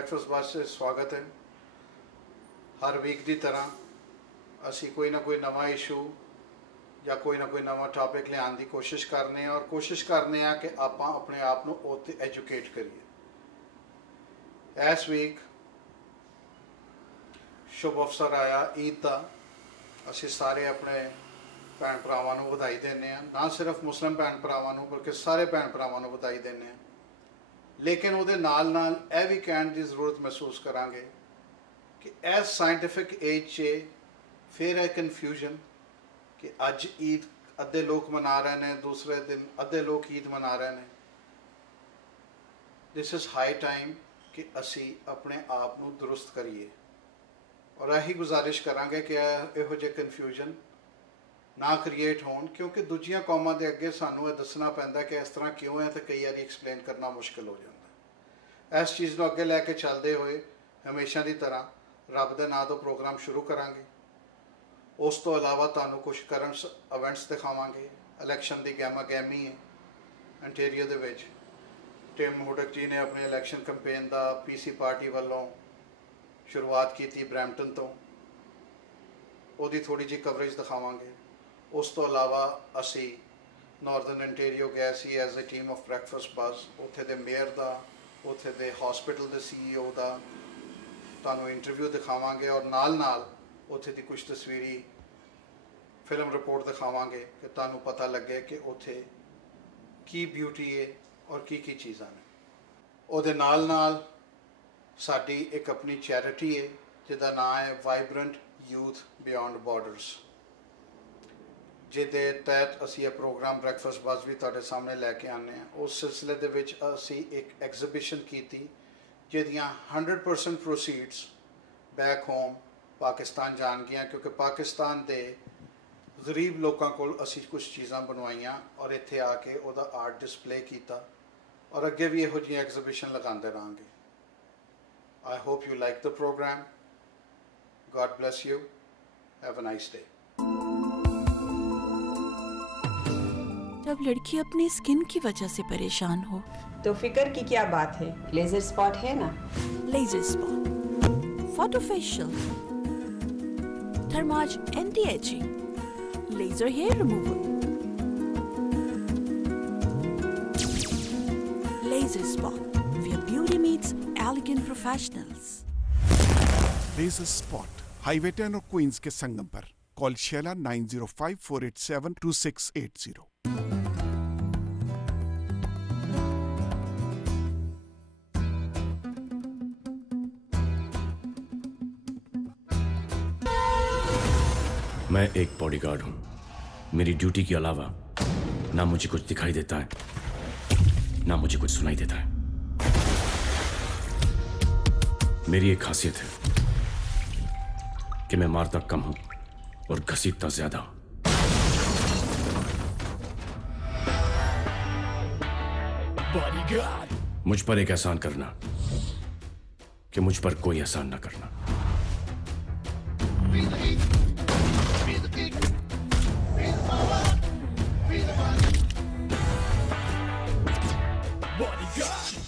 Breakfast buzz से स्वागत है। हर वीक की तरह असी कोई ना कोई नवा इशू या कोई ना कोई नवा टॉपिक लियान की कोशिश करने और कोशिश करने कि आप अपने आप को उत्ते एजुकेट करिए। इस वीक शुभ अवसर आया ईद का। असी सारे अपने भैन भरावां नूं बधाई देने, ना सिर्फ मुस्लिम भैन भरावां नूं बल्कि सारे भैन भरावां नूं बधाई देने। लेकिन उहदे नाल नाल यह भी कहने की जरूरत महसूस करांगे कि इस साइंटिफिक एज से फिर है कन्फ्यूजन कि अज ईद अद्धे लोग मना रहे हैं, दूसरे दिन अद्धे लोग ईद मना रहे हैं। दिस इज़ हाई टाइम कि असी अपने आप को दुरुस्त करिए और यही गुजारिश करांगे कि इहो जिहे कन्फ्यूजन ना क्रिएट होन, क्योंकि दूजियां कौमां दे अगे सानू यह दसना पैंदा कि इस तरह क्यों है, तो कई बार एक्सप्लेन करना मुश्किल हो जाता। इस चीज़ को अगे लैके चलते हुए हमेशा की तरह रब दे नां तो प्रोग्राम शुरू करांगे। उस तो अलावा तुहानू कुछ करंट इवेंट्स दिखावांगे। इलैक्शन की गहमा गहमी है अंटेरियो दे विच। टिम हुडक जी ने अपने इलैक्शन कैंपेन का पीसी पार्टी वालों शुरुआत की थी ब्रैम्पटन तो, उसकी थोड़ी जी कवरेज दिखावांगे। उस तो अलावा असी नॉर्दर्न अंटेरियो गए सी as a team of breakfast buzz. उत्थे दे मेयर का, उत्थे दे हॉस्पिटल के CEO का तुहानू इंटरव्यू दिखावांगे और नाल नाल उत्थे दी कुछ तस्वीरी फिल्म रिपोर्ट दिखावांगे कि तुहानू पता लगे कि उत्थे की ब्यूटी है और की चीज़ां ने। उहदे नाल नाल साडी एक अपनी चैरिटी है जिहदा नाम है वाइब्रेंट यूथ बियॉन्ड बॉर्डर्स, जिहदे तहत असी यह प्रोग्राम ब्रेकफास्ट बज़ भी तुहाडे सामने लैके आने हैं। उस सिलसिले दे विच असी एक एग्जीबिशन की जिहदियां 100% प्रोसीड्स बैक होम पाकिस्तान जान गया, क्योंकि पाकिस्तान दे गरीब लोगों को असी कुछ चीज़ां बनवाइयां और इत्थे आके उहदा आर्ट डिस्प्ले किया और अगे भी इहो जिहियां एग्जीबिशन लगाते रहेंगे। I hope you like the program. God bless you. Have a nice day. जब लड़की अपनी स्किन की वजह से परेशान हो तो फिक्र की क्या बात है, लेजर स्पॉट है ना। Laser spot, photo facial, thermage anti ageing, laser hair removal, laser spot, where beauty meets elegant professionals. Laser spot highway 10 और क्वींस के संगम पर। Call Sheila 9054872680। मैं एक बॉडीगार्ड हूं। मेरी ड्यूटी के अलावा ना मुझे कुछ दिखाई देता है ना मुझे कुछ सुनाई देता है। मेरी एक खासियत है कि मैं मारता कम हूं और घसीटता ज्यादा। बॉडीगार्ड। मुझ पर एक एहसान करना कि मुझ पर कोई एहसान ना करना।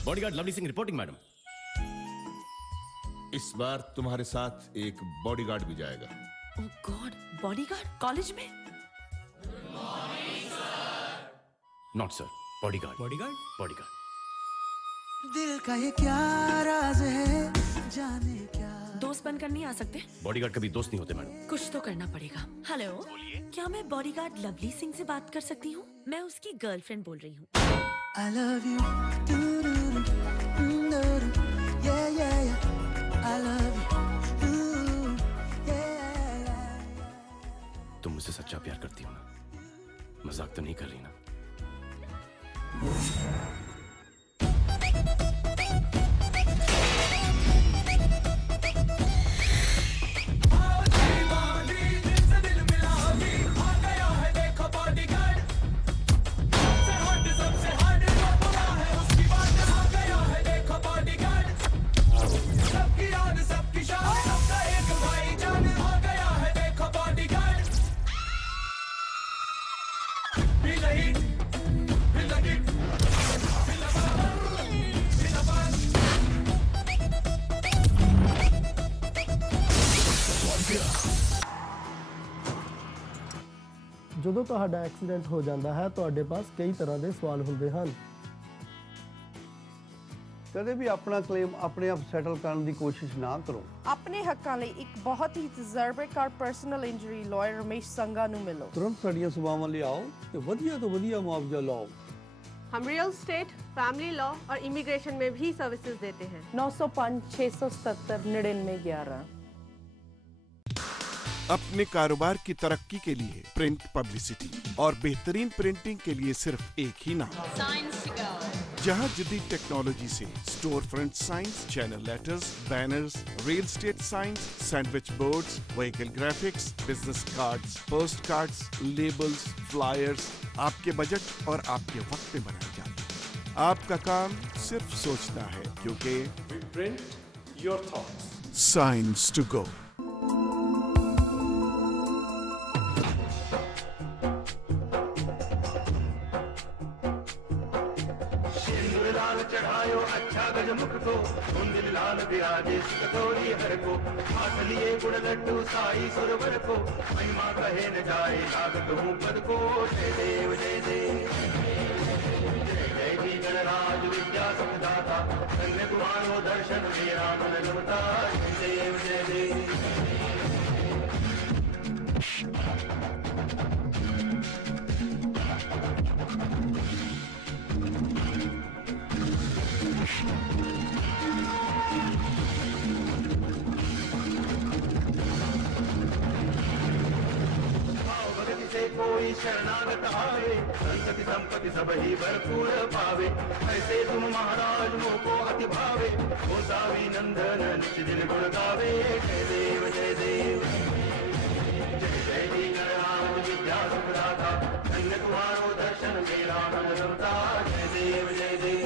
Bodyguard lovely Singh reporting madam. इस बार तुम्हारे साथ एक बॉडीगार्ड भी जाएगा। ओह गॉड, बॉडीगार्ड कॉलेज में? Not sir, bodyguard. Bodyguard? Bodyguard. दिल का ये क्या राज है, जाने क्या। दोस्त बनकर नहीं आ सकते? बॉडीगार्ड कभी दोस्त नहीं होते मैडम। कुछ तो करना पड़ेगा। हेलो, क्या मैं बॉडीगार्ड लवली सिंह से बात कर सकती हूँ? मैं उसकी गर्लफ्रेंड बोल रही हूँ। I love you, yeah yeah yeah. I love you, yeah. तुम मुझसे सच्चा प्यार करती हो ना? मजाक तो नहीं कर रही ना? ਜਦੋਂ ਤੁਹਾਡਾ ਐਕਸੀਡੈਂਟ ਹੋ ਜਾਂਦਾ ਹੈ ਤੁਹਾਡੇ ਪਾਸ ਕਈ ਤਰ੍ਹਾਂ ਦੇ ਸਵਾਲ ਹੁੰਦੇ ਹਨ। ਕਦੇ ਵੀ ਆਪਣਾ ਕਲੇਮ ਆਪਣੇ ਆਪ ਸੈਟਲ ਕਰਨ ਦੀ ਕੋਸ਼ਿਸ਼ ਨਾ ਕਰੋ। ਆਪਣੇ ਹੱਕਾਂ ਲਈ ਇੱਕ ਬਹੁਤ ਹੀ ਤਜਰਬੇਕਾਰ personal injury lawyer Ramesh Sangha ਨੂੰ ਮਿਲੋ। ਤੁਰੰਤ ਸਾਡੀਆਂ ਸੇਵਾਵਾਂ ਲਈ ਆਓ ਤੇ ਵਧੀਆ ਤੋਂ ਵਧੀਆ ਮੁਆਵਜ਼ਾ ਲਓ। हम रियल स्टेट, फैमिली लॉ और इमिग्रेशन में भी सर्विसेज देते हैं। 905-677-9911। अपने कारोबार की तरक्की के लिए प्रिंट पब्लिसिटी और बेहतरीन प्रिंटिंग के लिए सिर्फ एक ही नाम, जहां जदीद टेक्नोलॉजी से store front science, channel letters, banners, real estate science, sandwich boards, vehicle graphics, business cards, post cards, labels, flyers आपके बजट और आपके वक्त में बनाए जाते हैं। आपका काम सिर्फ सोचना है, क्योंकि we print your thoughts. Signs to go. चढ़ायो अच्छा गजमुख को कुंदिल लाल विराजे कटोरी हर को हाथ लिए गुड़ लड्डू साई सुरवर को महिमा कहे न जाए लागत हूँ पद को जय देव जय देव जय जय जी गणराज विद्या सुखदाता कन्या कुमारो दर्शन मेरा मन रमता जय देव जय देव। कोई शरणागत आवे संतति संपत्ति सब ही भरपूर पावे। ऐसे तुम महाराज मोको अति भावे गोसावी नंदन नित्य दिन गुण गावे। जय देव जय देव जय जय जी गणराज विद्या सुखदाता धन्य तुम्हारो दर्शन मेरा मन रमता जय देव जय देव।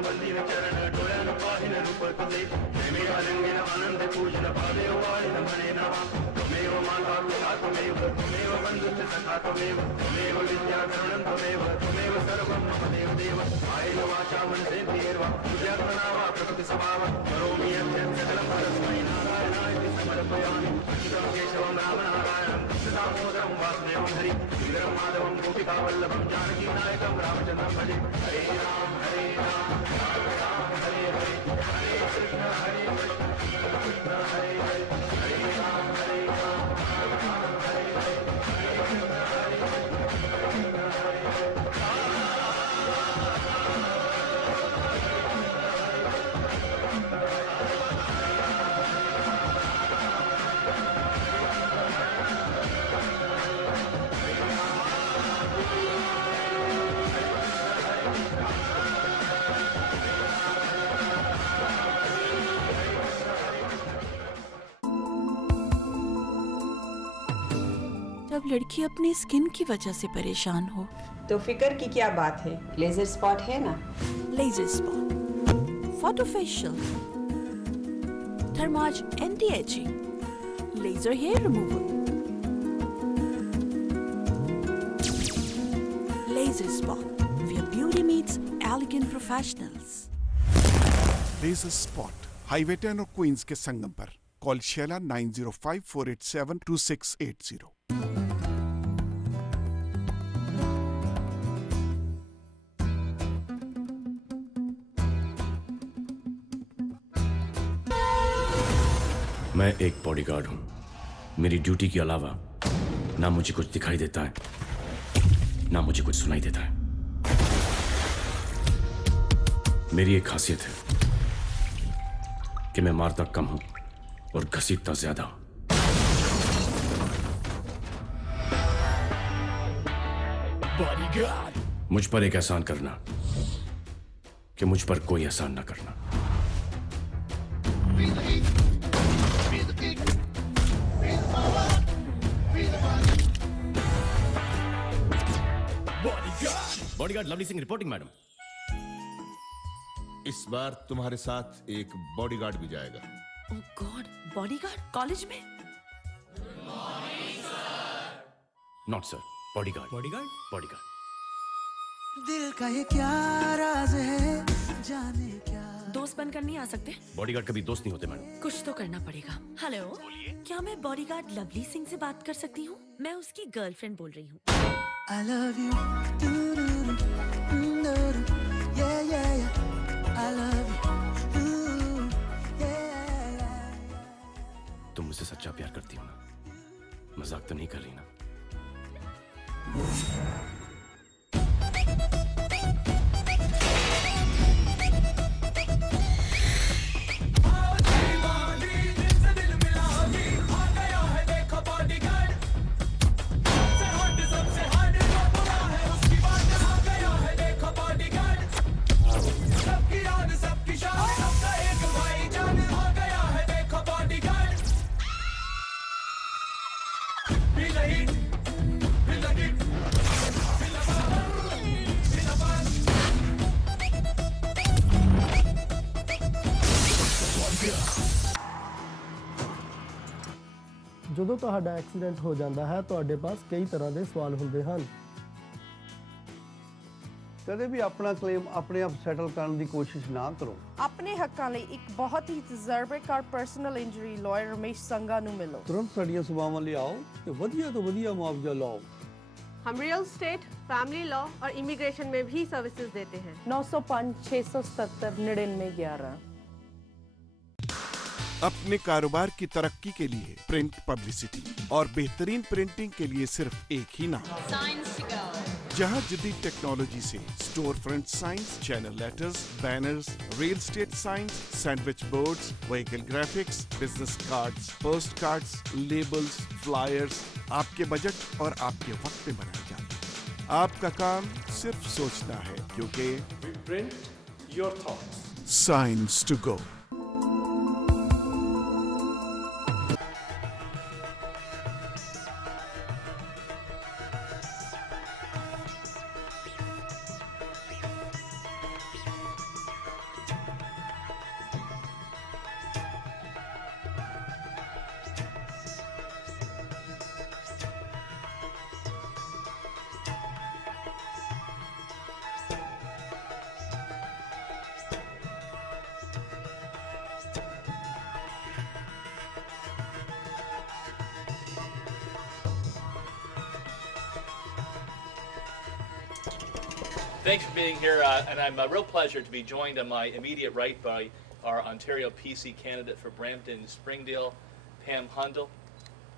मंदिर चरण डोळ्यान पाहिन रूप तुझे प्रेमेव रंगेन आनंद पूजन पादेव वाळीन म्हणे नावा त्वमेव माता पिता त्वमेव त्वमेव बंधुश्च सखा त्वमेव त्वमेव विद्या शरणं त्वमेव त्वमेव सर्वं मम देव देव कायेन वाचा मनसेन्द्रियैर्वा तुझ्यात्मनावा प्रकृति स्वभाव करोमि यद्यत् सकलं परस्मै नारायणाय समर्पयामि। अच्युतं केशवं रामनारायणं कृष्णदामोदरं वासुदेवं हरि श्रीधरं माधवं गोपिकावल्लभं जानकीनायकं रामचन्द्रं भजे। हरे राम हरे राम राम राम हरे हरे हरे कृष्ण हरे कृष्ण कृष्ण हरे हरे हरे राम हरे राम राम राम हरे हरे हरे कृष्ण हरे कृष्ण कृष्ण हरे हरे। जब लड़की अपनी स्किन की वजह से परेशान हो तो फिक्र की क्या बात है, लेजर स्पॉट है ना। Laser spot, photo facial, thermage anti ageing, laser hair removal, laser spot, where beauty meets elegant professionals. Laser spot highway 10 और क्वींस के संगम पर। Call Sheila 9054872680। मैं एक बॉडीगार्ड हूं। मेरी ड्यूटी के अलावा ना मुझे कुछ दिखाई देता है, ना मुझे कुछ सुनाई देता है। मेरी एक खासियत है कि मैं मारता कम हूं और घसीटता ज्यादा। मुझ पर एक एहसान करना कि मुझ पर कोई एहसान ना करना। Bodyguard lovely Singh reporting madam. इस बार तुम्हारे साथ एक बॉडीगार्ड भी जाएगा। ओह गॉड, बॉडीगार्ड कॉलेज में? Not sir, bodyguard. Bodyguard? Bodyguard. दिल का ये क्या राज है, जाने क्या। दोस्त बनकर नहीं आ सकते? बॉडीगार्ड कभी दोस्त नहीं होते मैडम। कुछ तो करना पड़ेगा। हेलो, क्या मैं बॉडीगार्ड लवली सिंह से बात कर सकती हूँ? मैं उसकी गर्लफ्रेंड बोल रही हूँ। I love you, yeah yeah yeah, I love you, yeah yeah। तुम मुझसे सच्चा प्यार करती हो ना? मजाक तो नहीं कर रही ना? ਜਦੋਂ ਤੁਹਾਡਾ ਐਕਸੀਡੈਂਟ ਹੋ ਜਾਂਦਾ ਹੈ ਤੁਹਾਡੇ ਪਾਸ ਕਈ ਤਰ੍ਹਾਂ ਦੇ ਸਵਾਲ ਹੁੰਦੇ ਹਨ। ਕਦੇ ਵੀ ਆਪਣਾ ਕਲੇਮ ਆਪਣੇ ਆਪ ਸੈਟਲ ਕਰਨ ਦੀ ਕੋਸ਼ਿਸ਼ ਨਾ ਕਰੋ। ਆਪਣੇ ਹੱਕਾਂ ਲਈ ਇੱਕ ਬਹੁਤ ਹੀ ਤਜਰਬੇਕਾਰ personal injury lawyer Ramesh Sangha ਨੂੰ ਮਿਲੋ। ਤੁਰੰਤ ਸਾਡੀਆਂ ਸੇਵਾਵਾਂ ਲਈ ਆਓ ਤੇ ਵਧੀਆ ਤੋਂ ਵਧੀਆ ਮੁਆਵਜ਼ਾ ਲਓ। हम रियल स्टेट, फैमिली लॉ और इमिग्रेशन में भी सर्विसेज देते हैं। 905 677 9911। अपने कारोबार की तरक्की के लिए प्रिंट पब्लिसिटी और बेहतरीन प्रिंटिंग के लिए सिर्फ एक ही नाम, जहां जदीद टेक्नोलॉजी से store front science, channel letters, banners, real estate science, sandwich boards, vehicle graphics, business cards, post cards, labels, flyers आपके बजट और आपके वक्त में बनाए जाते हैं। आपका काम सिर्फ सोचना है, क्योंकि We print your thoughts. Science to go. Thanks for being here, and I'm a real pleasure to be joined on my immediate right by our Ontario PC candidate for Brampton Springdale, Pam Hundal.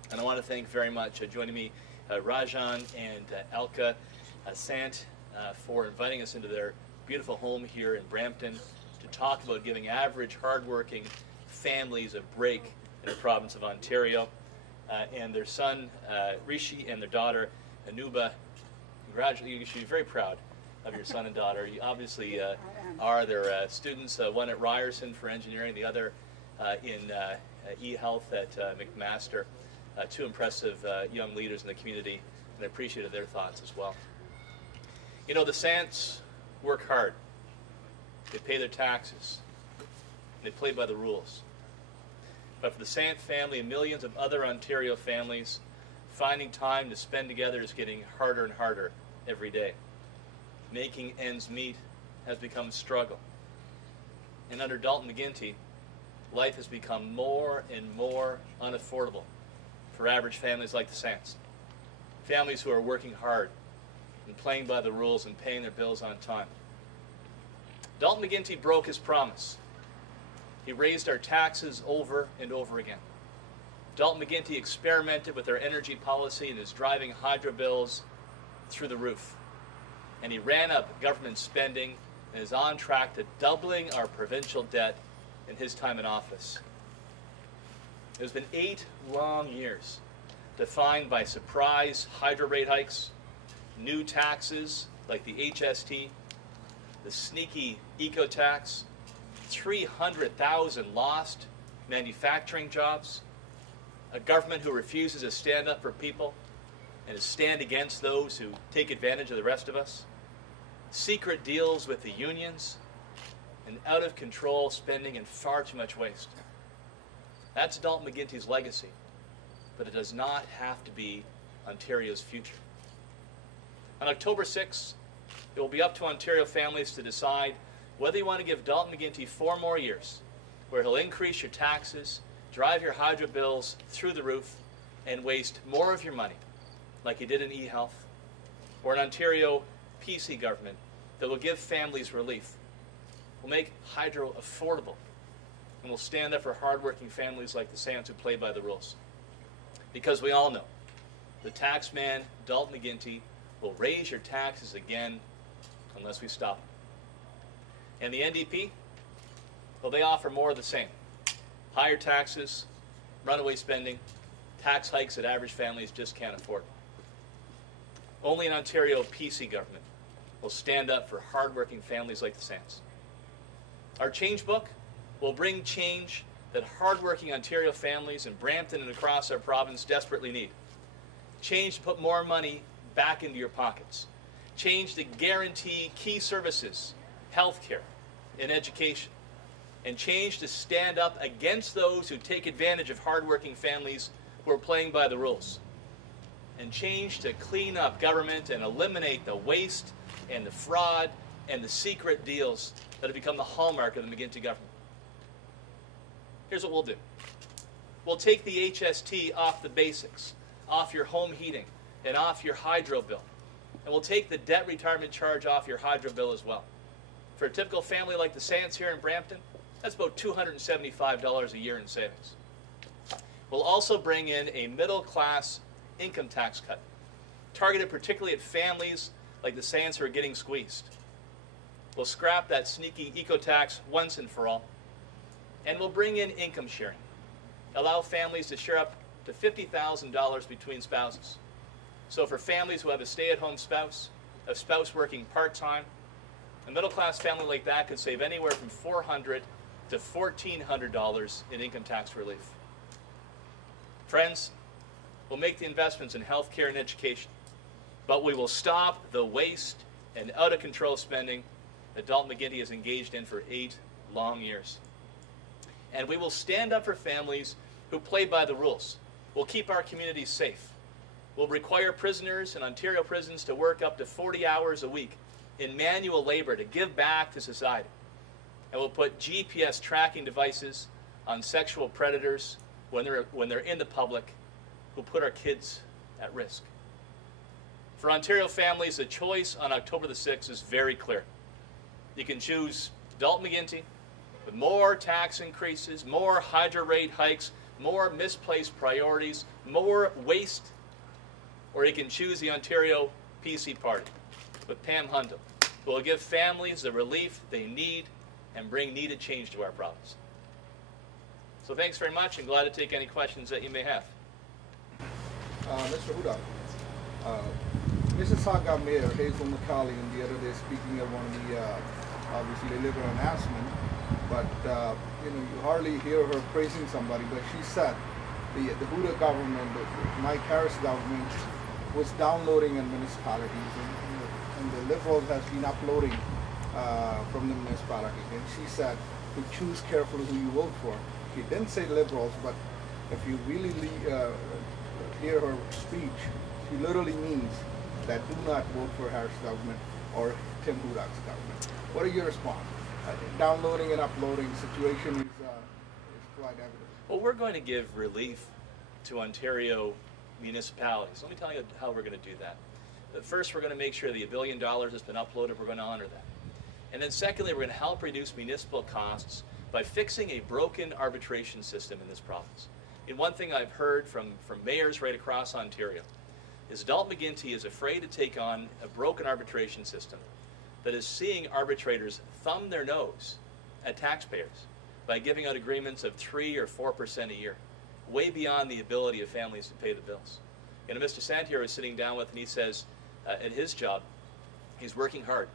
And I want to thank very much joining me Rajan and Elka Sant for inviting us into their beautiful home here in Brampton to talk about giving average, hardworking families a break in the province of Ontario. And their son Rishi and their daughter Anuba, congratulations, you should be very proud of your son and daughter. You obviously are their students, one at Ryerson for engineering, the other in e-health at McMaster. Two impressive young leaders in the community, and I appreciated their thoughts as well. You know, the Sants work hard. They pay their taxes. They play by the rules. But for the Sant family and millions of other Ontario families, finding time to spend together is getting harder and harder every day. Making ends meet has become a struggle. And under Dalton McGuinty, life has become more and more unaffordable for average families like the Sants. Families who are working hard and playing by the rules and paying their bills on time. Dalton McGuinty broke his promise. He raised our taxes over and over again. Dalton McGuinty experimented with our energy policy and is driving hydro bills through the roof. And he ran up government spending and is on track to doubling our provincial debt in his time in office. It's been 8 long years defined by surprise hydro rate hikes, new taxes like the HST, the sneaky eco-tax, 300,000 lost manufacturing jobs, a government who refuses to stand up for people and to stand against those who take advantage of the rest of us, secret deals with the unions, and out-of-control spending and far too much waste. That's Dalton McGuinty's legacy, but it does not have to be Ontario's future. On October 6th, it will be up to Ontario families to decide whether you want to give Dalton McGuinty 4 more years, where he'll increase your taxes, drive your hydro bills through the roof, and waste more of your money, like he did in e-health, or an Ontario PC government that will give families relief, will make hydro affordable, and will stand up for hardworking families like the Sands who play by the rules. Because we all know the tax man, Dalton McGuinty, will raise your taxes again unless we stop him. And the NDP, well, they offer more of the same. Higher taxes, runaway spending, tax hikes that average families just can't afford. Only an Ontario PC government will stand up for hardworking families like the Sands. Our change book will bring change that hardworking Ontario families in Brampton and across our province desperately need. Change to put more money back into your pockets. Change to guarantee key services, healthcare, and education. And change to stand up against those who take advantage of hardworking families who are playing by the rules. And change to clean up government and eliminate the waste and the fraud and the secret deals that have become the hallmark of the McGuinty government. Here's what we'll do. We'll take the HST off the basics, off your home heating, and off your hydro bill. And we'll take the debt retirement charge off your hydro bill as well. For a typical family like the Sands here in Brampton, that's about $275 a year in savings. We'll also bring in a middle-class income tax cut, targeted particularly at families like the Sands who are getting squeezed. We'll scrap that sneaky eco-tax once and for all, and we'll bring in income sharing. Allow families to share up to $50,000 between spouses. So for families who have a stay-at-home spouse, a spouse working part-time, a middle-class family like that could save anywhere from $400 to $1,400 in income tax relief. Friends, we'll make the investments in healthcare and education, but we will stop the waste and out-of-control spending that Dalton McGuinty has engaged in for 8 long years. And we will stand up for families who play by the rules. We'll keep our communities safe. We'll require prisoners in Ontario prisons to work up to 40 hours a week in manual labor to give back to society. And we'll put GPS tracking devices on sexual predators when they're in the public who put our kids at risk. For Ontario families, the choice on October the 6th is very clear. You can choose Dalton McGuinty with more tax increases, more hydro rate hikes, more misplaced priorities, more waste, or you can choose the Ontario PC Party with Pam Hundal, who will give families the relief they need and bring needed change to our province. So thanks very much, and glad to take any questions that you may have. Mr. Hudak, Mississauga Mayor Hazel McCauley the other day speaking at one of the obviously Liberal announcement, but you hardly hear her praising somebody. But she said the Hudak government, the Mike Harris government, was downloading in municipalities, and the Liberals has been uploading from the municipalities. And she said to choose carefully who you vote for. She didn't say Liberals, but if you really hear her speech, she literally means that do not vote for Harris government or Tim Hudak's government. What are your response? Downloading and uploading situation is quite evident. Well, we're going to give relief to Ontario municipalities. Let me tell you how we're going to do that. First, we're going to make sure the $1 billion that's been uploaded, we're going to honor that. And then secondly, we're going to help reduce municipal costs by fixing a broken arbitration system in this province. And one thing I've heard from mayors right across Ontario is Dalton McGuinty is afraid to take on a broken arbitration system that is seeing arbitrators thumb their nose at taxpayers by giving out agreements of 3 or 4% a year, way beyond the ability of families to pay the bills. And Mr. Santier was sitting down with, and he says, at his job. He's working hard,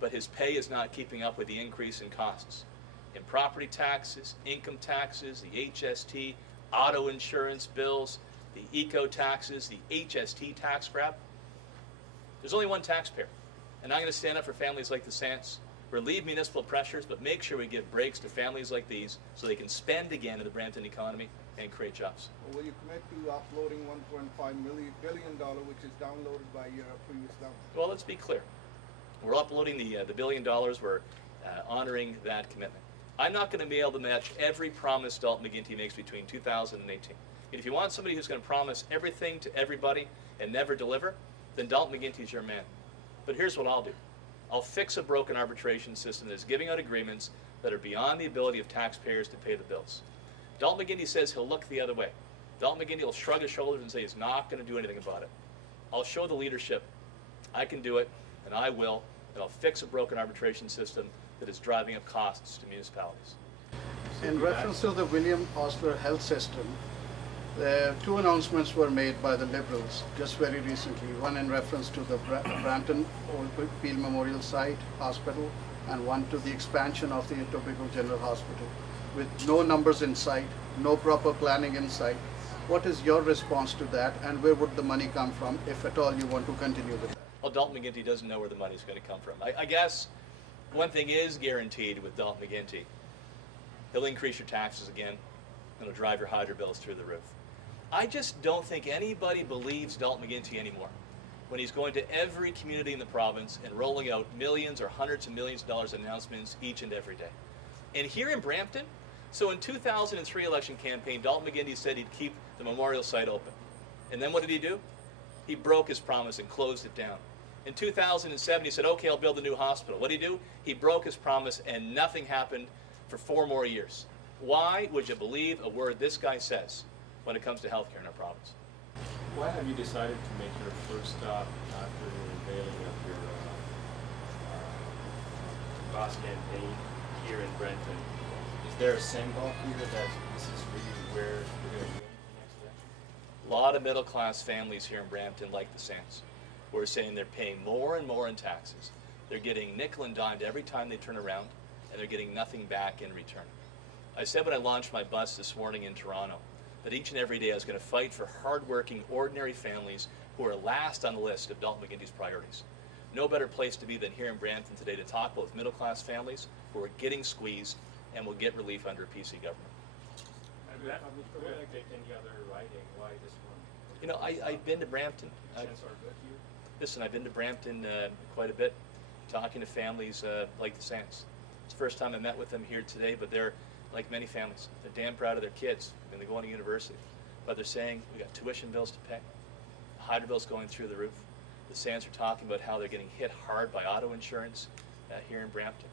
but his pay is not keeping up with the increase in costs. In property taxes, income taxes, the HST, auto insurance bills, the eco taxes, the HST tax grab. There's only one taxpayer, and I'm going to stand up for families like the Sants, relieve municipal pressures, but make sure we give breaks to families like these so they can spend again in the Brampton economy and create jobs. Will you commit to uploading $1.5 billion, which is downloaded by your previous government? Well, let's be clear. We're uploading the $1 billion. We're honoring that commitment. I'm not going to be able to match every promise Dalton McGuinty makes between 2018. And if you want somebody who's going to promise everything to everybody and never deliver, then Dalton McGuinty's your man. But here's what I'll do. I'll fix a broken arbitration system that is giving out agreements that are beyond the ability of taxpayers to pay the bills. Dalton McGuinty says he'll look the other way. Dalton McGuinty will shrug his shoulders and say he's not going to do anything about it. I'll show the leadership I can do it, and I will, and I'll fix a broken arbitration system that is driving up costs to municipalities. In reference to the William Osler health system, two announcements were made by the Liberals just very recently. One in reference to the Brampton Oldfield Memorial Site Hospital, and one to the expansion of the Etobicoke General Hospital, with no numbers in sight, no proper planning in sight. What is your response to that, and where would the money come from, if at all you want to continue with that? Well, Dalton McGuinty doesn't know where the money's going to come from. I guess one thing is guaranteed with Dalton McGuinty. He'll increase your taxes again, and he'll drive your hydro bills through the roof. I just don't think anybody believes Dalton McGuinty anymore when he's going to every community in the province and rolling out millions or hundreds of millions of dollars in announcements each and every day. And here in Brampton, so in 2003 election campaign, Dalton McGuinty said he'd keep the memorial site open. And then what did he do? He broke his promise and closed it down. In 2007, he said, okay, I'll build a new hospital. What did he do? He broke his promise and nothing happened for 4 more years. Why would you believe a word this guy says when it comes to healthcare in our province? Why have you decided to make your first stop after the unveiling of your boss campaign here in Brampton? Is there a symbol here that this is really where you're going to do anything next election? A lot of middle-class families here in Brampton like the Sants, who are saying they're paying more and more in taxes. They're getting nickel and dimed every time they turn around, and they're getting nothing back in return. I said when I launched my bus this morning in Toronto that each and every day I was going to fight for hardworking, ordinary families who are last on the list of Dalton McGuinty's priorities. No better place to be than here in Brampton today to talk about middle-class families who are getting squeezed and will get relief under a PC government. Have you published any other writing? Why this one? You know, I've been to Brampton. Listen, I've been to Brampton quite a bit, talking to families like the Sants. It's the first time I met with them here today, but they're like many families. They're damn proud of their kids. I mean, they're going to university. But they're saying, we got tuition bills to pay, hydro bills going through the roof. The Sants are talking about how they're getting hit hard by auto insurance here in Brampton.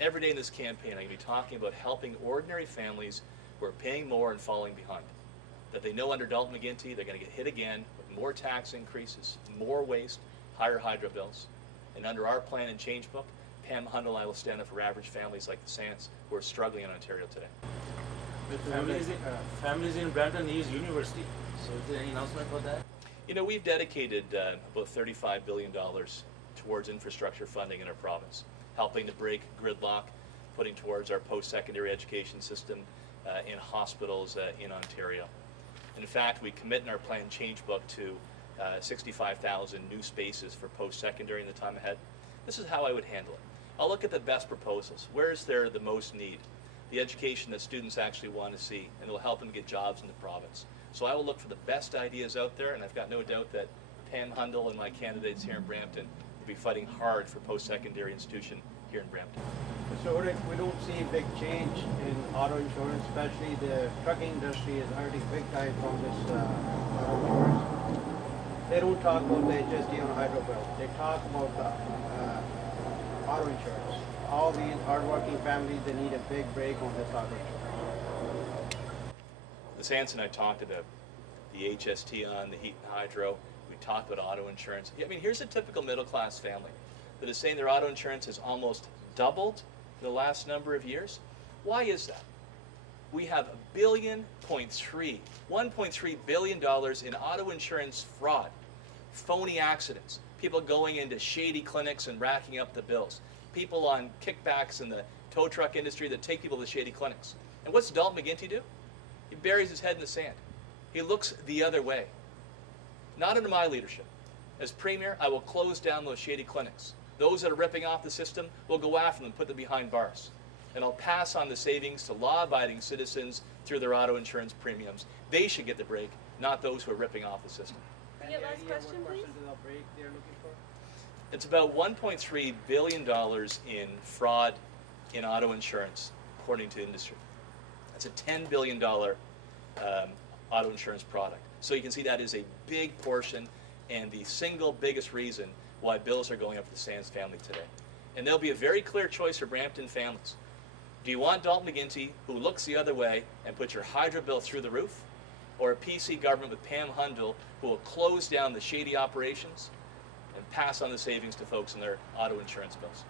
Every day in this campaign, I'm going to be talking about helping ordinary families who are paying more and falling behind. That they know under Dalton McGuinty, they're going to get hit again with more tax increases, more waste, higher hydro bills. And under our plan and change book, Pam Hundal and I will stand up for average families like the Sants who are struggling in Ontario today. Families in Brampton use university. So is there any announcement for that? You know, we've dedicated about $35 billion towards infrastructure funding in our province, helping to break gridlock, putting towards our post-secondary education system in hospitals in Ontario. And in fact, we commit in our plan change book to 65,000 new spaces for post-secondary in the time ahead. This is how I would handle it. I'll look at the best proposals. Where is there the most need? The education that students actually want to see, and it will help them get jobs in the province. So I will look for the best ideas out there, and I've got no doubt that Pam Hundal and my candidates here in Brampton will be fighting hard for post-secondary institution here in Brampton. Mr. Hudak, we don't see a big change in auto insurance, especially the trucking industry is hurting big time from this auto insurance. They don't talk about the HST on hydro bill. They talk about auto insurance. All these hardworking families, they need a big break on this auto insurance. The Sants and I talked about the HST on the heat and hydro. We talked about auto insurance. I mean, here's a typical middle-class family that is saying their auto insurance has almost doubled in the last number of years. Why is that? We have $1.3 billion in auto insurance fraud, phony accidents, People going into shady clinics and racking up the bills. People on kickbacks in the tow truck industry that take people to shady clinics. And what's Dalton McGuinty do? He buries his head in the sand. He looks the other way. Not under my leadership. As Premier, I will close down those shady clinics. Those that are ripping off the system, will go after them, put them behind bars. And I'll pass on the savings to law-abiding citizens through their auto insurance premiums. They should get the break, not those who are ripping off the system. Can you get last question, please? It's about $1.3 billion in fraud in auto insurance, according to industry. That's a $10 billion auto insurance product. So you can see that is a big portion and the single biggest reason why bills are going up for the Sands family today. And there'll be a very clear choice for Brampton families. Do you want Dalton McGuinty, who looks the other way and puts your hydro bill through the roof? Or a PC government with Pam Hundal, who will close down the shady operations and pass on the savings to folks in their auto insurance bills?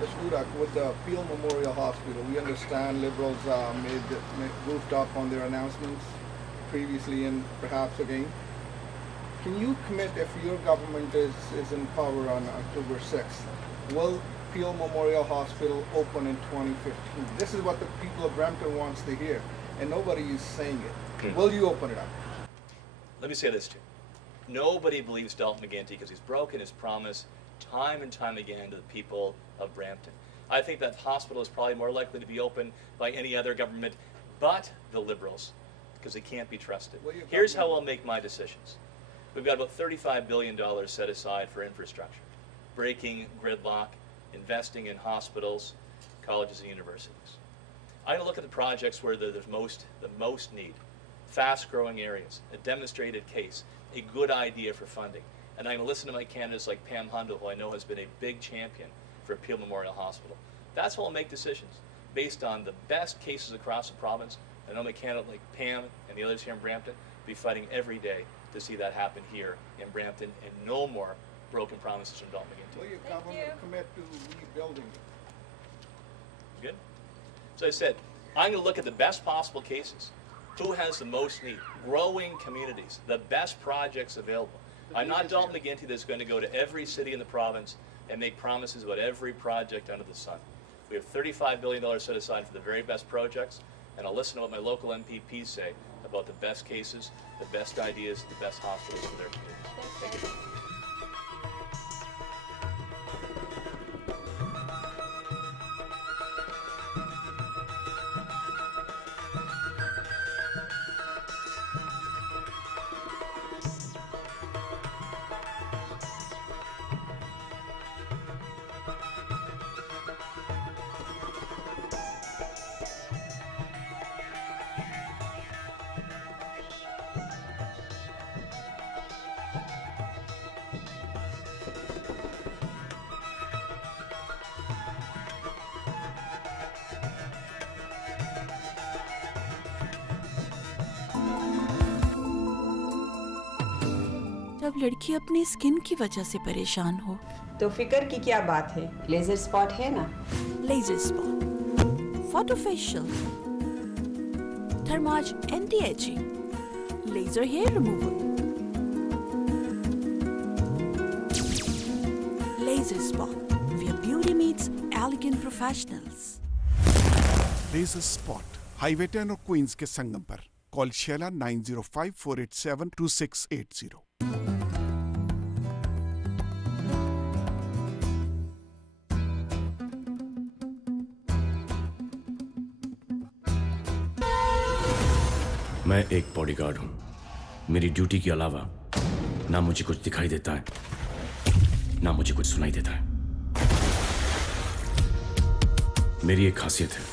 Mr. Hudak, with the Peel Memorial Hospital, we understand Liberals goofed up on their announcements previously and perhaps again. Can you commit, if your government is in power on October 6th, will Peel Memorial Hospital open in 2015? This is what the people of Brampton wants to hear, and nobody is saying it. Will you open it up? Let me say this too. Nobody believes Dalton McGuinty because he's broken his promise time and time again to the people of Brampton. I think that hospital is probably more likely to be open by any other government but the Liberals, because they can't be trusted. Here's how I'll make my decisions. We've got about $35 billion set aside for infrastructure, breaking gridlock, investing in hospitals, colleges and universities. I'm going to look at the projects where there's the most need, fast-growing areas, a demonstrated case, a good idea for funding. And I'm going to listen to my candidates like Pam Hundal, who I know has been a big champion for Peel Memorial Hospital. That's how I'll make decisions, based on the best cases across the province. I know my candidate like Pam and the others here in Brampton will be fighting every day to see that happen here in Brampton, and no more broken promises from Dalton McGuinty. Will your government commit to rebuilding it? Good. So I said, I'm going to look at the best possible cases. Who has the most need? Growing communities, the best projects available. I'm not Dalton McGuinty that's going to go to every city in the province and make promises about every project under the sun. We have $35 billion set aside for the very best projects, and I'll listen to what my local MPPs say about the best cases, the best ideas, the best hospitals for their communities. Thank you. जब लड़की अपनी skin की वजह से परेशान हो तो फिक्र की क्या बात है, लेजर स्पॉट है ना। Laser spot, photo facial, thermage anti ageing, laser hair removal, laser spot, where beauty meets elegant professionals. Laser spot, highway 10 और क्वींस के संगम पर। Call Sheila 9054872680। मैं एक बॉडीगार्ड हूं। मेरी ड्यूटी के अलावा ना मुझे कुछ दिखाई देता है, ना मुझे कुछ सुनाई देता है। मेरी एक खासियत है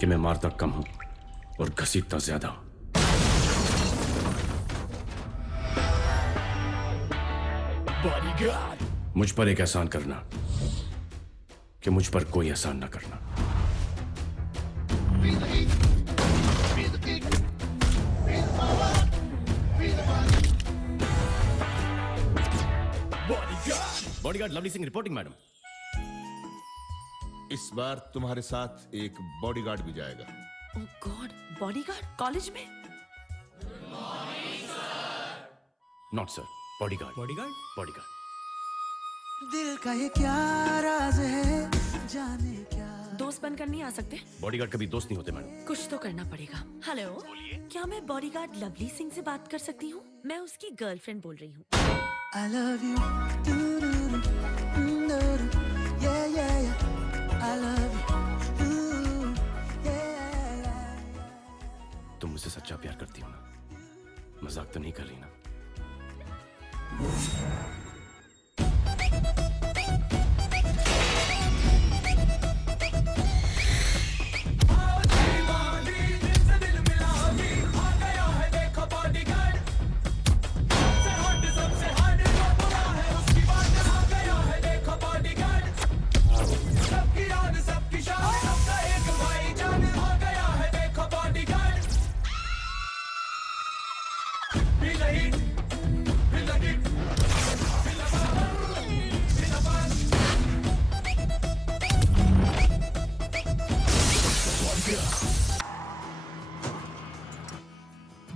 कि मैं मारता कम हूं और घसीटता ज्यादा। बॉडीगार्ड, मुझ पर एक एहसान करना कि मुझ पर कोई एहसान ना करना। Bodyguard lovely Singh reporting madam. इस बार तुम्हारे साथ एक बॉडीगार्ड भी जाएगा। ओह गॉड, बॉडीगार्ड कॉलेज में? Not sir. Bodyguard. Bodyguard? Bodyguard. दिल का ये क्या राज है जाने क्या दोस्त बनकर नहीं आ सकते? बॉडीगार्ड कभी दोस्त नहीं होते मैडम। कुछ तो करना पड़ेगा। हेलो, क्या मैं बॉडीगार्ड लवली सिंह से बात कर सकती हूँ? मैं उसकी गर्लफ्रेंड बोल रही हूँ। I love you, do-do-do, do-do-do, yeah, yeah, yeah. I love you, ooh, yeah, yeah. तुम मुझसे सच्चा प्यार करती हो ना? मजाक तो नहीं कर रही ना?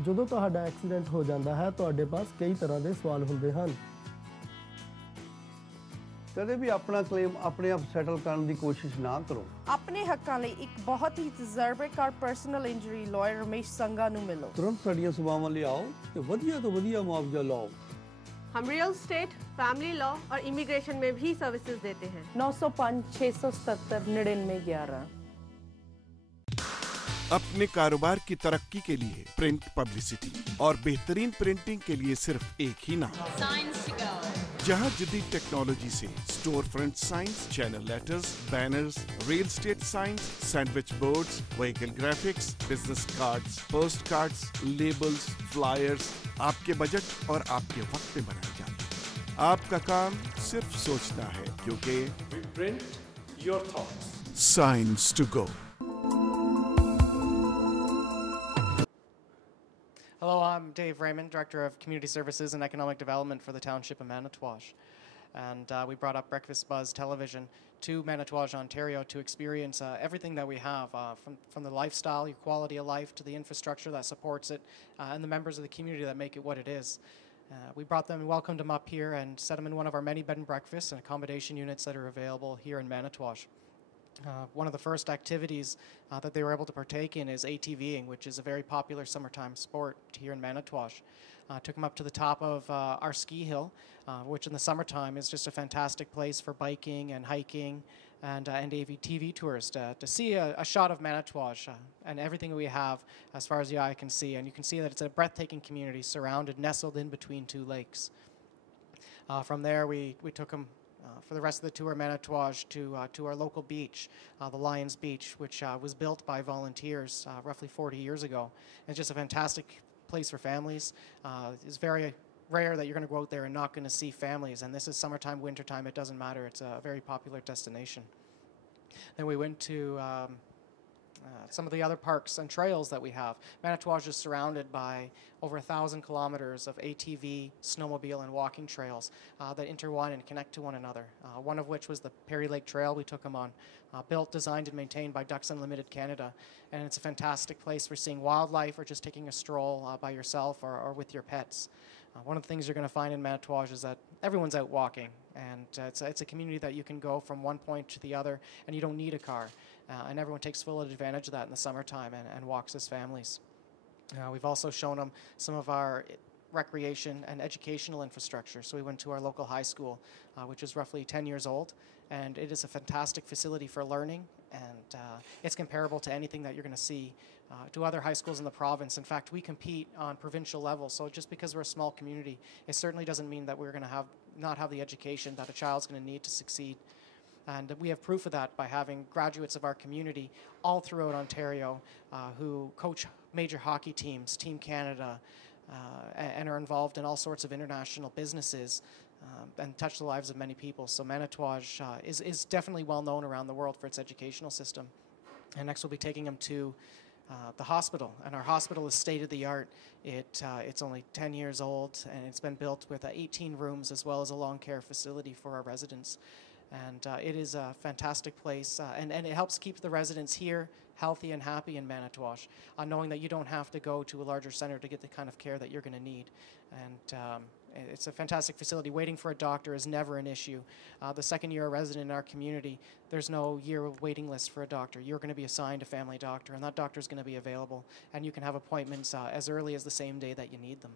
ਜਦੋਂ ਤੁਹਾਡਾ ਐਕਸੀਡੈਂਟ ਹੋ ਜਾਂਦਾ ਹੈ ਤੁਹਾਡੇ ਪਾਸ ਕਈ ਤਰ੍ਹਾਂ ਦੇ ਸਵਾਲ ਹੁੰਦੇ ਹਨ। ਕਦੇ ਵੀ ਆਪਣਾ ਕਲੇਮ ਆਪਣੇ ਆਪ ਸੈਟਲ ਕਰਨ ਦੀ ਕੋਸ਼ਿਸ਼ ਨਾ ਕਰੋ। ਆਪਣੇ ਹੱਕਾਂ ਲਈ ਇੱਕ ਬਹੁਤ ਹੀ ਤਜਰਬੇਕਾਰ ਪਰਸਨਲ ਇੰਜਰੀ ਲਾਇਰ ਰਮੇਸ਼ ਸੰਗਾ ਨੂੰ ਮਿਲੋ। ਤੁਰੰਤ ਸਾਡੀਆਂ ਸੇਵਾਵਾਂ ਲਈ ਆਓ ਤੇ ਵਧੀਆ ਤੋਂ ਵਧੀਆ ਮੁਆਵਜ਼ਾ ਲਓ। हम रियल स्टेट, फैमिली लॉ और इमिग्रेशन में भी सर्विसेज देते हैं। 905 677 9911। अपने कारोबार की तरक्की के लिए प्रिंट पब्लिसिटी और बेहतरीन प्रिंटिंग के लिए सिर्फ एक ही नाम, Signs to go. जहां जदीद टेक्नोलॉजी से store front science, channel letters, banners, real estate science, sandwich boards, vehicle graphics, business cards, post cards, labels, flyers आपके बजट और आपके वक्त पे बनाए जाते हैं। आपका काम सिर्फ सोचना है क्योंकि We print your thoughts. Science to go. Hello, I'm Dave Raymond, Director of Community Services and Economic Development for the Township of Manitowoc. And we brought up Breakfastbuzz Television to Manitowoc, Ontario to experience everything that we have, from the lifestyle, your quality of life, to the infrastructure that supports it, and the members of the community that make it what it is. We brought them and welcomed them up here and set them in one of our many bed and breakfasts and accommodation units that are available here in Manitowoc. One of the first activities that they were able to partake in is ATVing, which is a very popular summertime sport here in Manitowoc. Took them up to the top of our ski hill, which in the summertime is just a fantastic place for biking and hiking and ATV tours to see a shot of Manitowoc and everything we have as far as the eye can see. And you can see that it's a breathtaking community surrounded, nestled in between two lakes. From there, we took them for the rest of the tour, Manitowoc, to our local beach, the Lions Beach, which was built by volunteers roughly 40 years ago. And it's just a fantastic place for families. It's very rare that you're going to go out there and not going to see families. And this is summertime, wintertime, it doesn't matter. It's a very popular destination. Then we went to some of the other parks and trails that we have. Manitowoc is surrounded by over 1,000 kilometers of ATV, snowmobile, and walking trails that intertwine and connect to one another. One of which was the Perry Lake Trail we took them on, built, designed, and maintained by Ducks Unlimited Canada. And it's a fantastic place for seeing wildlife or just taking a stroll by yourself or with your pets. One of the things you're going to find in Manitowoc is that everyone's out walking, and it's a community that you can go from one point to the other, and you don't need a car. And everyone takes full advantage of that in the summertime and walks as families. We've also shown them some of our recreation and educational infrastructure. So we went to our local high school, which is roughly 10 years old, and it is a fantastic facility for learning, and it's comparable to anything that you're going to see to other high schools in the province. In fact, we compete on provincial level, so just because we're a small community, it certainly doesn't mean that we're going to not have the education that a child's going to need to succeed. And we have proof of that by having graduates of our community all throughout Ontario who coach major hockey teams, Team Canada, and are involved in all sorts of international businesses and touch the lives of many people. So Manitowoc is definitely well known around the world for its educational system. And next we'll be taking them to the hospital, and our hospital is state-of-the-art. It's only 10 years old, and it's been built with 18 rooms as well as a long care facility for our residents. And it is a fantastic place, and it helps keep the residents here healthy and happy in Manitowoc, knowing that you don't have to go to a larger center to get the kind of care that you're going to need. And It's a fantastic facility. Waiting for a doctor is never an issue. The second you're a resident in our community, there's no year waiting list for a doctor. You're going to be assigned a family doctor, and that doctor is going to be available. And you can have appointments as early as the same day that you need them.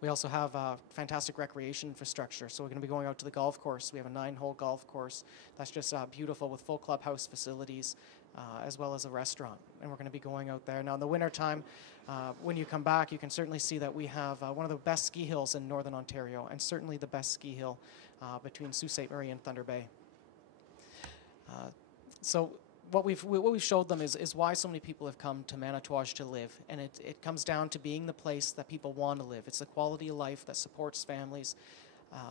We also have fantastic recreation infrastructure. So we're going to be going out to the golf course. We have a 9-hole golf course that's just beautiful with full clubhouse facilities, as well as a restaurant. And we're going to be going out there. Now in the wintertime, when you come back, you can certainly see that we have one of the best ski hills in Northern Ontario, and certainly the best ski hill between Sault Ste. Marie and Thunder Bay. So what we've showed them is why so many people have come to Manitouwadge to live, and it comes down to being the place that people want to live. It's the quality of life that supports families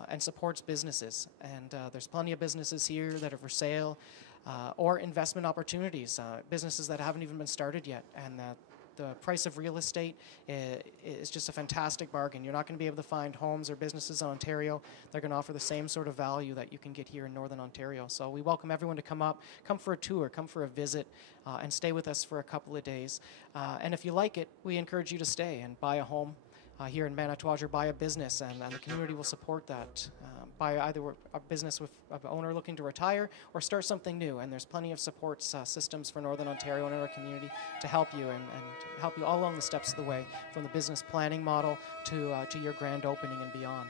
and supports businesses, and there's plenty of businesses here that are for sale or investment opportunities, businesses that haven't even been started yet, and the price of real estate is just a fantastic bargain. You're not going to be able to find homes or businesses in Ontario that are going to offer the same sort of value that you can get here in Northern Ontario. So we welcome everyone to come up, come for a tour, come for a visit, and stay with us for a couple of days. And if you like it, we encourage you to stay and buy a home here in Manitouwadge, or buy a business, and the community will support that. Buy either a business with an owner looking to retire or start something new, and there's plenty of support systems for Northern Ontario and in our community to help you and help you all along the steps of the way, from the business planning model to your grand opening and beyond.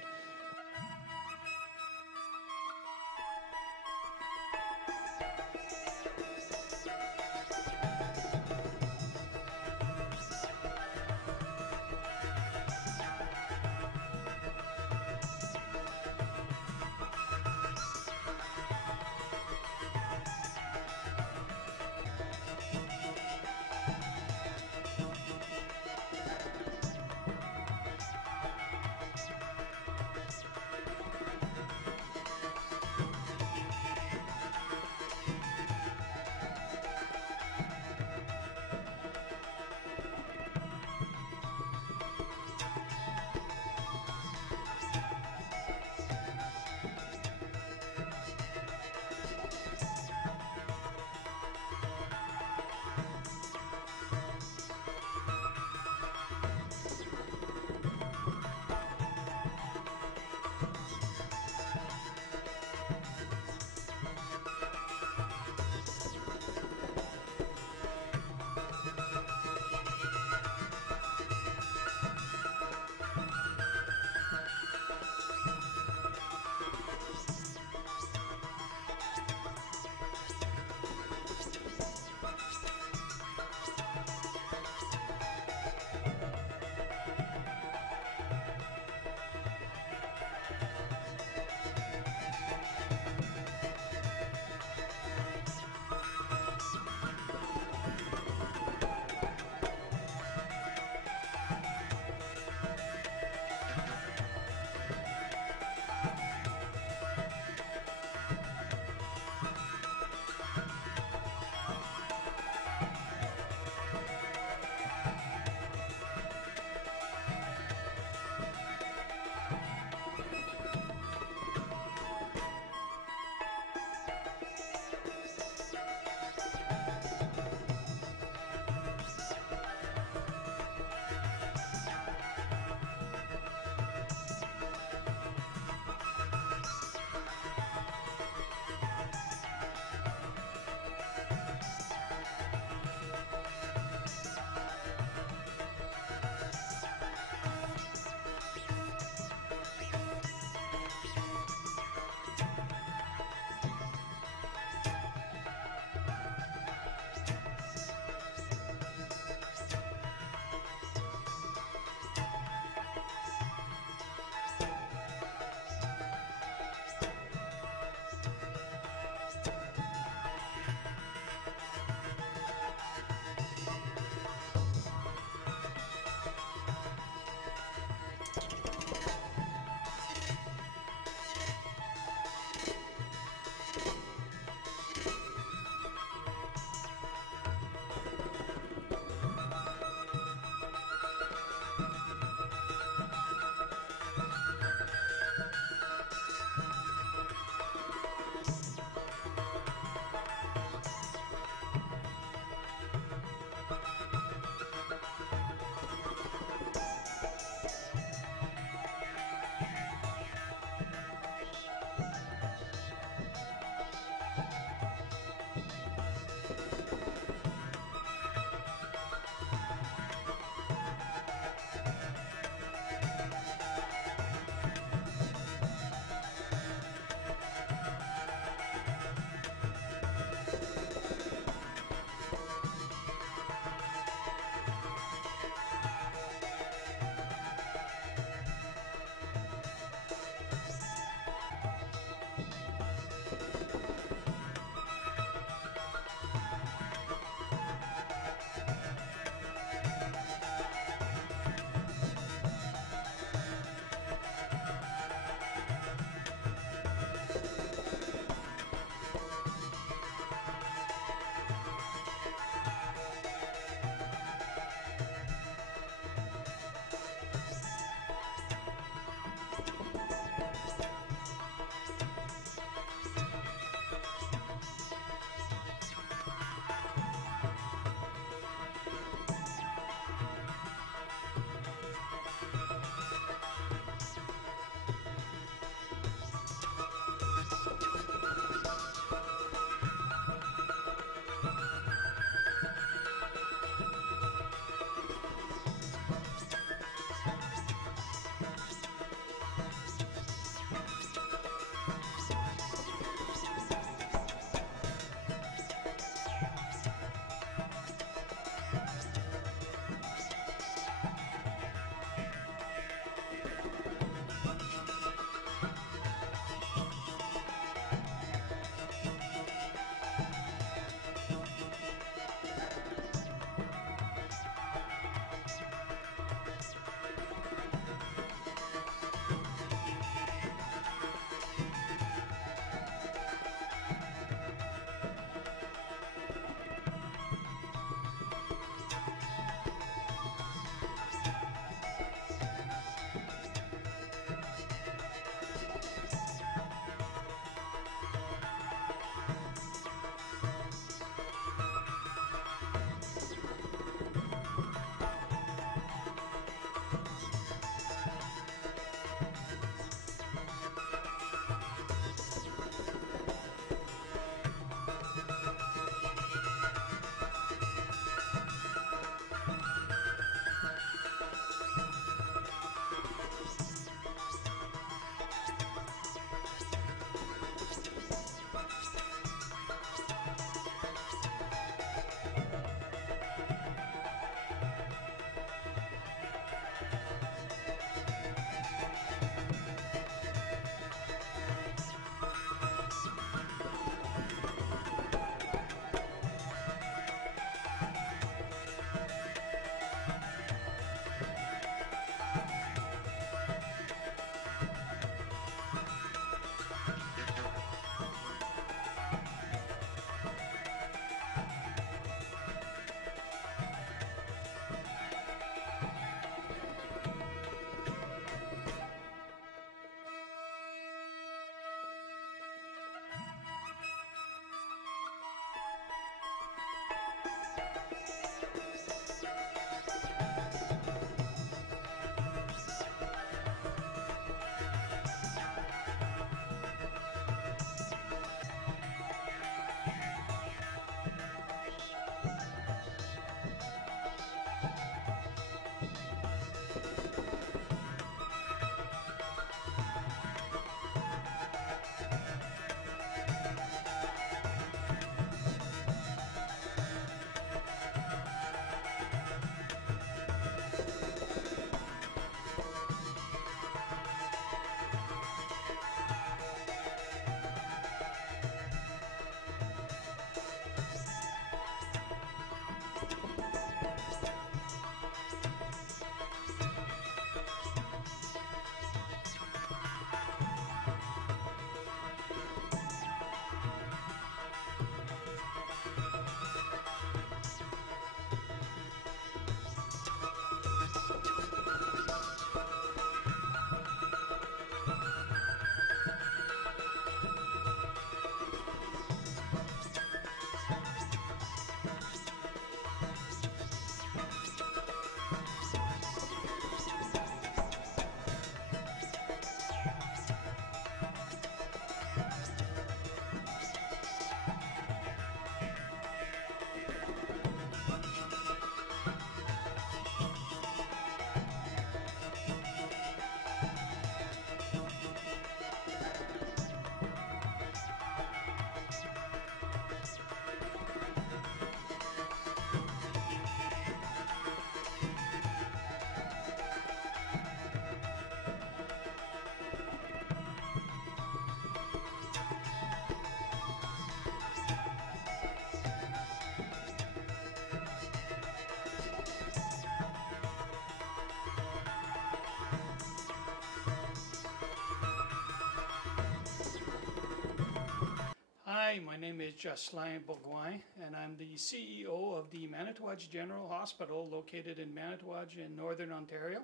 Hi, my name is Jocelyn Bourgoin, and I'm the CEO of the Manitouwadge General Hospital located in Manitouwadge in Northern Ontario.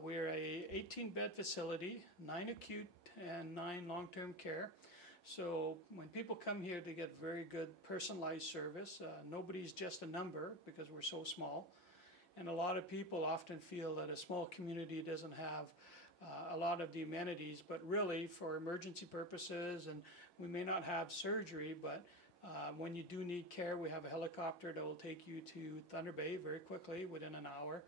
We're a 18-bed facility, 9 acute and 9 long-term care. So when people come here, they get very good personalized service. Nobody's just a number because we're so small. And a lot of people often feel that a small community doesn't have a lot of the amenities, but really for emergency purposes, and we may not have surgery, but when you do need care, we have a helicopter that will take you to Thunder Bay very quickly, within an hour.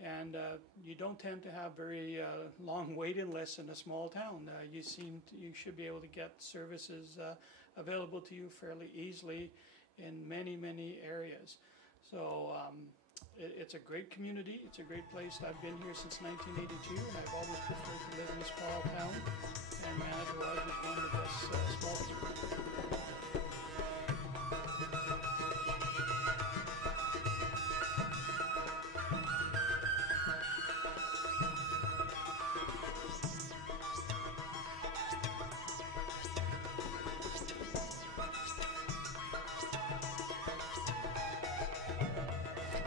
And you don't tend to have very long waiting lists in a small town. You should be able to get services available to you fairly easily in many, many areas. So it's a great community. It's a great place. I've been here since 1982, and I've always preferred to live in a small town. And Manitouwadge is one of the best small towns.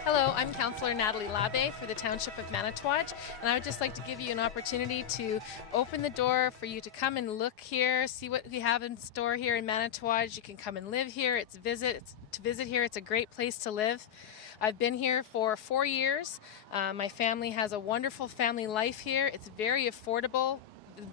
Hello, I'm Councillor Natalie Labbe for the Township of Manitouwadge, and I would just like to give you an opportunity to open the door for you to come and look here, see what we have in store here in Manitouwadge. You can come and live here. To visit here. It's a great place to live. I've been here for 4 years. My family has a wonderful family life here. It's very affordable.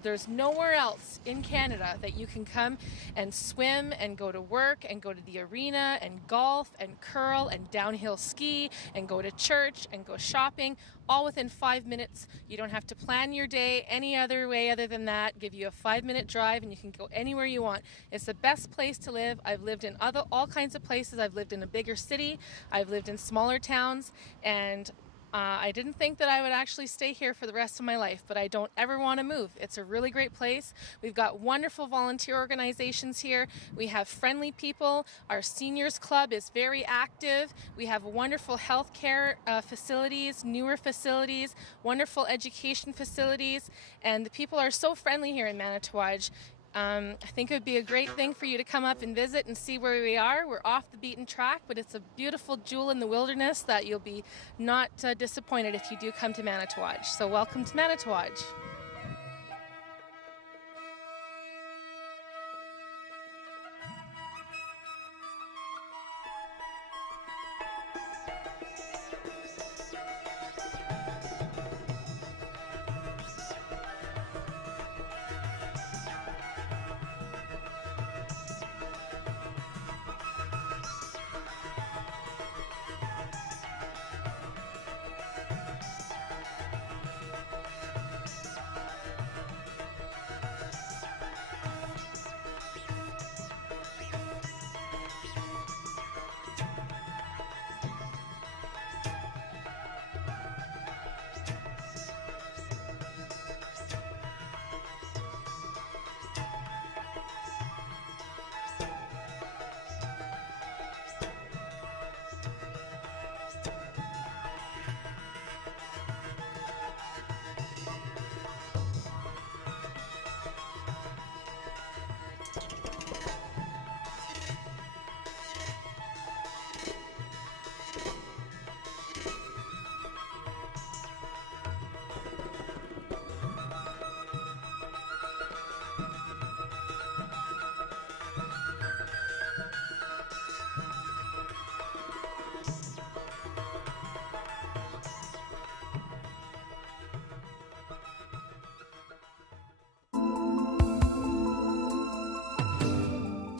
There's nowhere else in Canada that you can come and swim and go to work and go to the arena and golf and curl and downhill ski and go to church and go shopping, all within 5 minutes. You don't have to plan your day any other way other than that. Give you a 5-minute drive and you can go anywhere you want. It's the best place to live. I've lived in all kinds of places. I've lived in a bigger city. I've lived in smaller towns, and I didn't think that I would actually stay here for the rest of my life, but I don't ever want to move. It's a really great place. We've got wonderful volunteer organizations here. We have friendly people. Our seniors club is very active. We have wonderful health care facilities, newer facilities, wonderful education facilities, and the people are so friendly here in Manitouwadge. I think it would be a great thing for you to come up and visit and see where we are. We're off the beaten track, but it's a beautiful jewel in the wilderness that you'll be not disappointed if you do come to Manitouwadge. So welcome to Manitouwadge.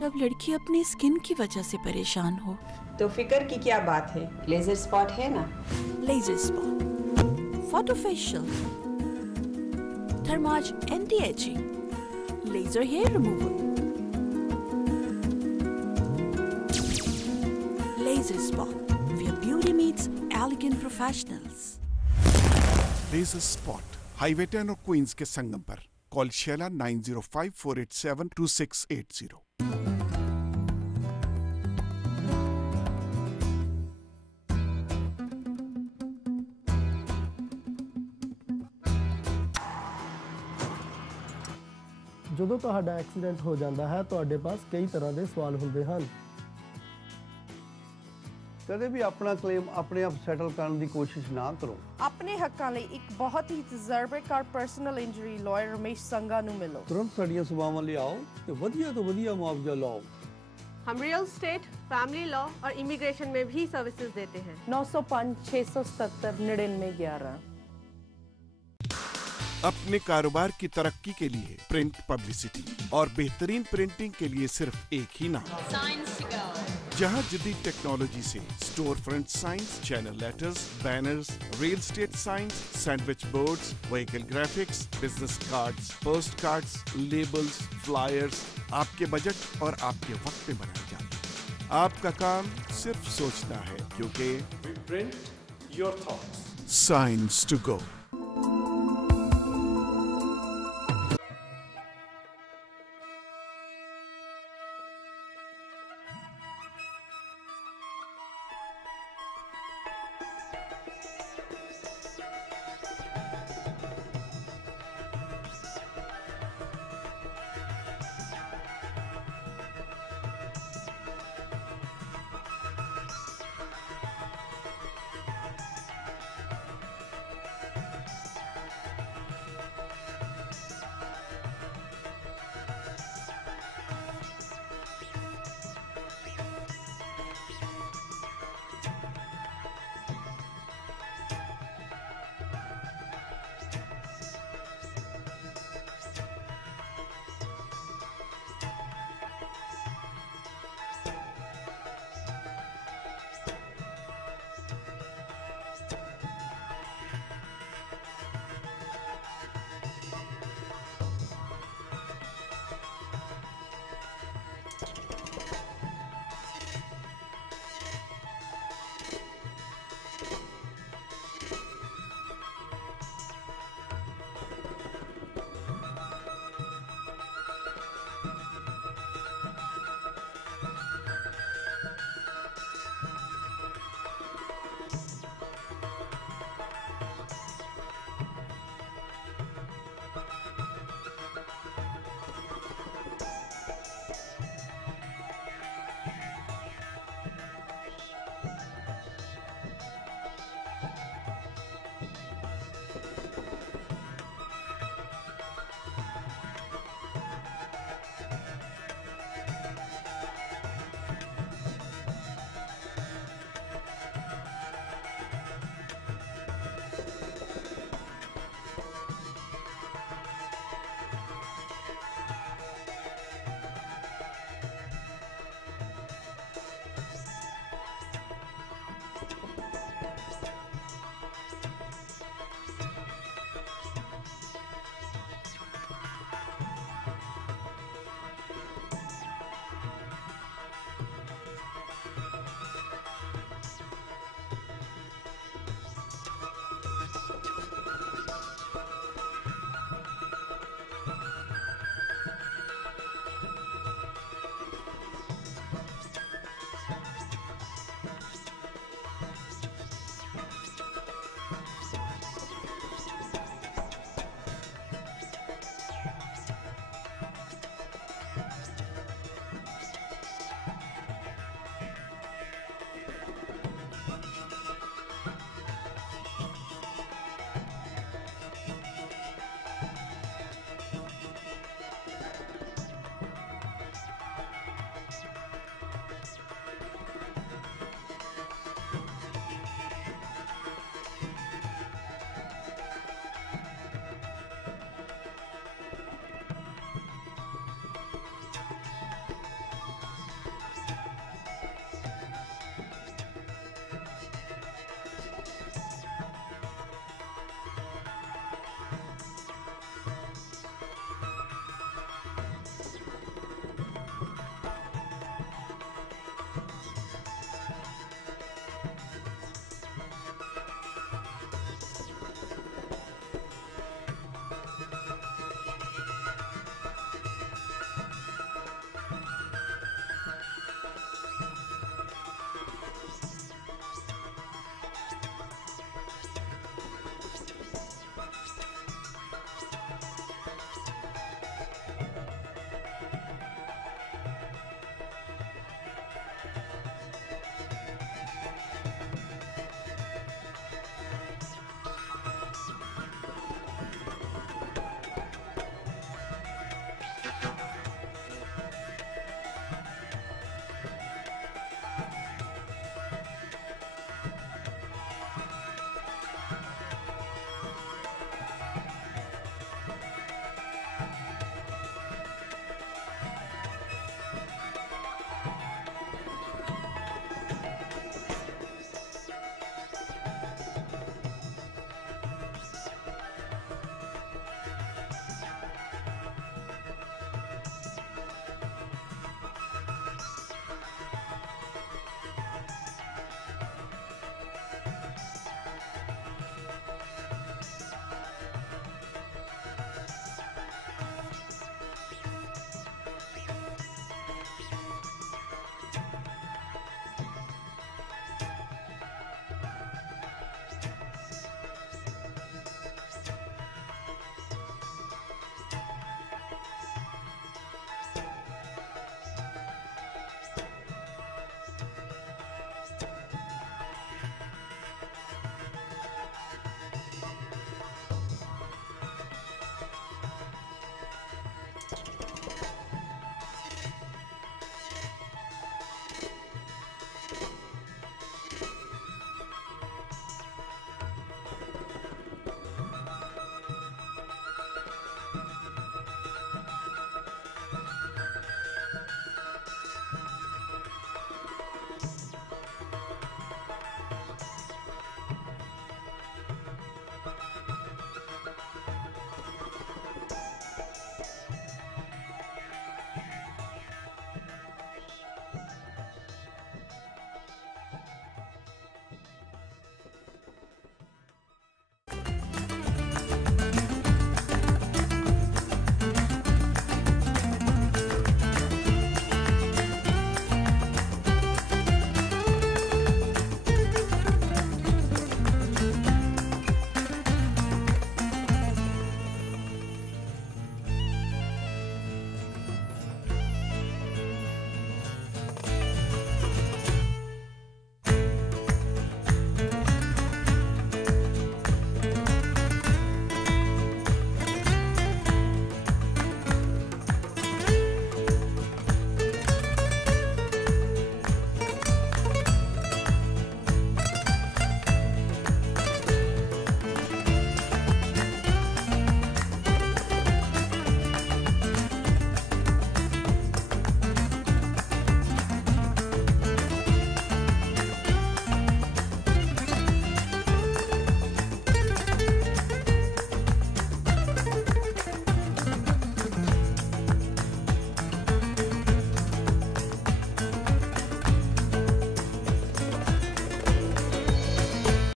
जब लड़की अपनी skin की वजह से परेशान हो तो फिक्र की क्या बात है, लेजर स्पॉट है ना। Laser spot, photo facial, thermage anti ageing, laser hair removal, laser spot, where beauty meets elegant professionals. Laser spot, highway 10 और क्वींस के संगम पर। Call Sheila 9054872680। ਜਦੋਂ ਤੁਹਾਡਾ ਐਕਸੀਡੈਂਟ ਹੋ ਜਾਂਦਾ ਹੈ ਤੁਹਾਡੇ ਪਾਸ ਕਈ ਤਰ੍ਹਾਂ ਦੇ ਸਵਾਲ ਹੁੰਦੇ ਹਨ। ਕਦੇ ਵੀ ਆਪਣਾ ਕਲੇਮ ਆਪਣੇ ਆਪ ਸੈਟਲ ਕਰਨ ਦੀ ਕੋਸ਼ਿਸ਼ ਨਾ ਕਰੋ। ਆਪਣੇ ਹੱਕਾਂ ਲਈ ਇੱਕ ਬਹੁਤ ਹੀ ਤਜਰਬੇਕਾਰ ਪਰਸਨਲ ਇੰਜਰੀ ਲਾਇਰ ਰਮੇਸ਼ ਸੰਗਾ ਨੂੰ ਮਿਲੋ। ਤੁਰੰਤ ਸਾਡੀਆਂ ਸੇਵਾਵਾਂ ਲਈ ਆਓ ਤੇ ਵਧੀਆ ਤੋਂ ਵਧੀਆ ਮੁਆਵਜ਼ਾ ਲਓ। हम रियल स्टेट, फैमिली लॉ और इमिग्रेशन में भी सर्विसेज देते हैं। 905-677-9911। अपने कारोबार की तरक्की के लिए प्रिंट पब्लिसिटी और बेहतरीन प्रिंटिंग के लिए सिर्फ एक ही नाम, जहां जदीद टेक्नोलॉजी से store front science, channel letters, banners, real estate science, sandwich boards, vehicle graphics, business cards, post cards, labels, flyers आपके बजट और आपके वक्त में बनाए जाते हैं। आपका काम सिर्फ सोचना है, क्योंकि we print your thoughts. Science to go.